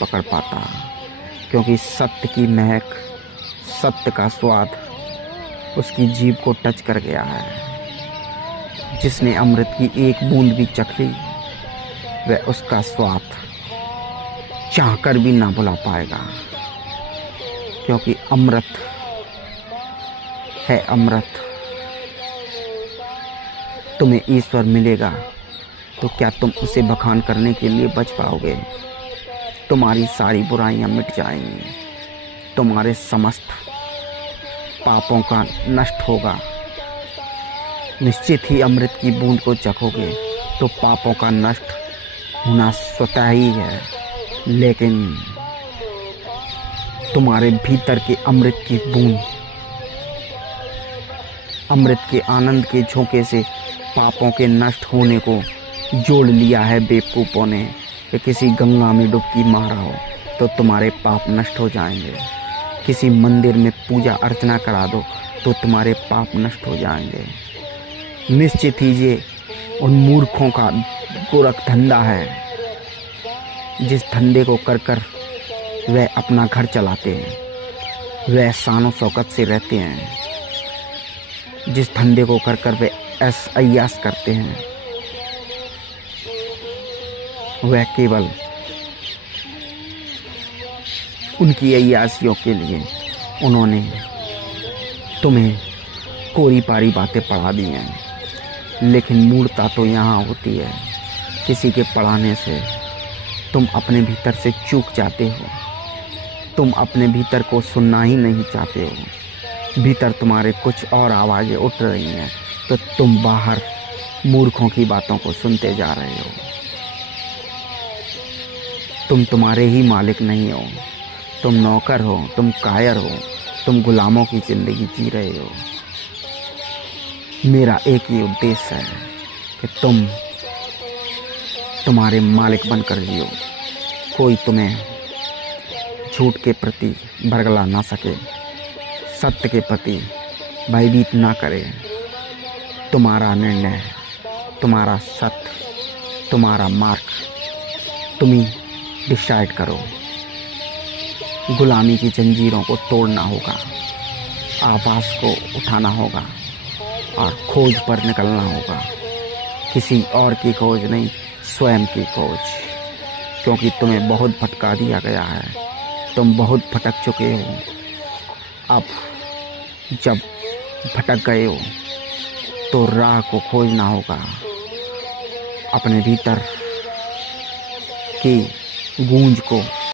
पकड़ पाता, क्योंकि सत्य की महक, सत्य का स्वाद उसकी जीभ को टच कर गया है। जिसने अमृत की एक बूंद भी चख ली, वह उसका स्वाद चाहकर भी ना भुला पाएगा, क्योंकि अमृत है अमृत। तुम्हें ईश्वर मिलेगा तो क्या तुम उसे बखान करने के लिए बच पाओगे? तुम्हारी सारी बुराइयां मिट जाएंगी, तुम्हारे समस्त पापों का नष्ट होगा। निश्चित ही अमृत की बूंद को चखोगे तो पापों का नष्ट होना स्वतः ही है, लेकिन तुम्हारे भीतर के अमृत की बूंद, अमृत के आनंद के झोंके से पापों के नष्ट होने को जोड़ लिया है बेवकूफ़ों ने। कि किसी गंगा में डुबकी मारा हो तो तुम्हारे पाप नष्ट हो जाएंगे, किसी मंदिर में पूजा अर्चना करा दो तो तुम्हारे पाप नष्ट हो जाएंगे। निश्चित ही ये उन मूर्खों का गोरख धंधा है, जिस धंधे को कर कर वह अपना घर चलाते हैं, वह शानो शौकत से रहते हैं, जिस धंधे को कर कर वे ऐश करते हैं, वह केवल उनकी अय्यासियों के लिए उन्होंने तुम्हें कोरी पारी बातें पढ़ा दी हैं। लेकिन मूर्खता तो यहाँ होती है, किसी के पढ़ाने से तुम अपने भीतर से चूक जाते हो, तुम अपने भीतर को सुनना ही नहीं चाहते हो। भीतर तुम्हारे कुछ और आवाज़ें उठ रही हैं, तो तुम बाहर मूर्खों की बातों को सुनते जा रहे हो। तुम तुम्हारे ही मालिक नहीं हो, तुम नौकर हो, तुम कायर हो, तुम गुलामों की ज़िंदगी जी रहे हो। मेरा एक ही उद्देश्य है कि तुम तुम्हारे मालिक बनकर जियो, कोई तुम्हें झूठ के प्रति बरगला ना सके, सत्य के प्रति भयभीत ना करे। तुम्हारा निर्णय, तुम्हारा सत्य, तुम्हारा मार्ग तुम ही डिसाइड करो। गुलामी की जंजीरों को तोड़ना होगा, आवाज़ को उठाना होगा और खोज पर निकलना होगा। किसी और की खोज नहीं, स्वयं की खोज, क्योंकि तुम्हें बहुत भटका दिया गया है, तुम बहुत भटक चुके हो। अब जब भटक गए हो तो राह को खोजना होगा, अपने भीतर की गूंज को